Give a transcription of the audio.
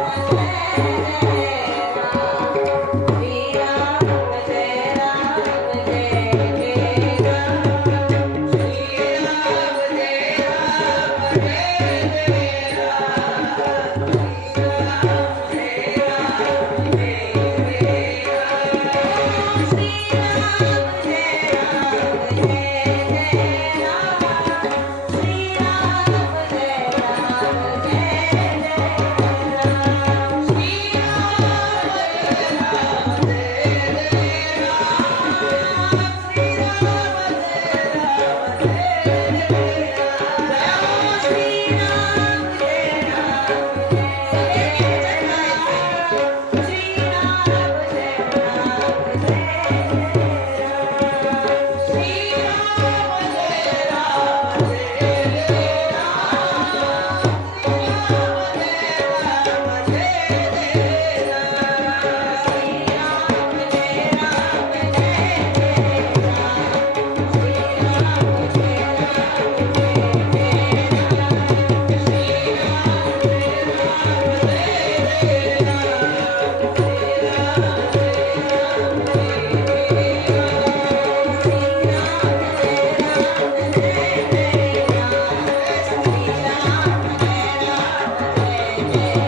Thank you. Yeah.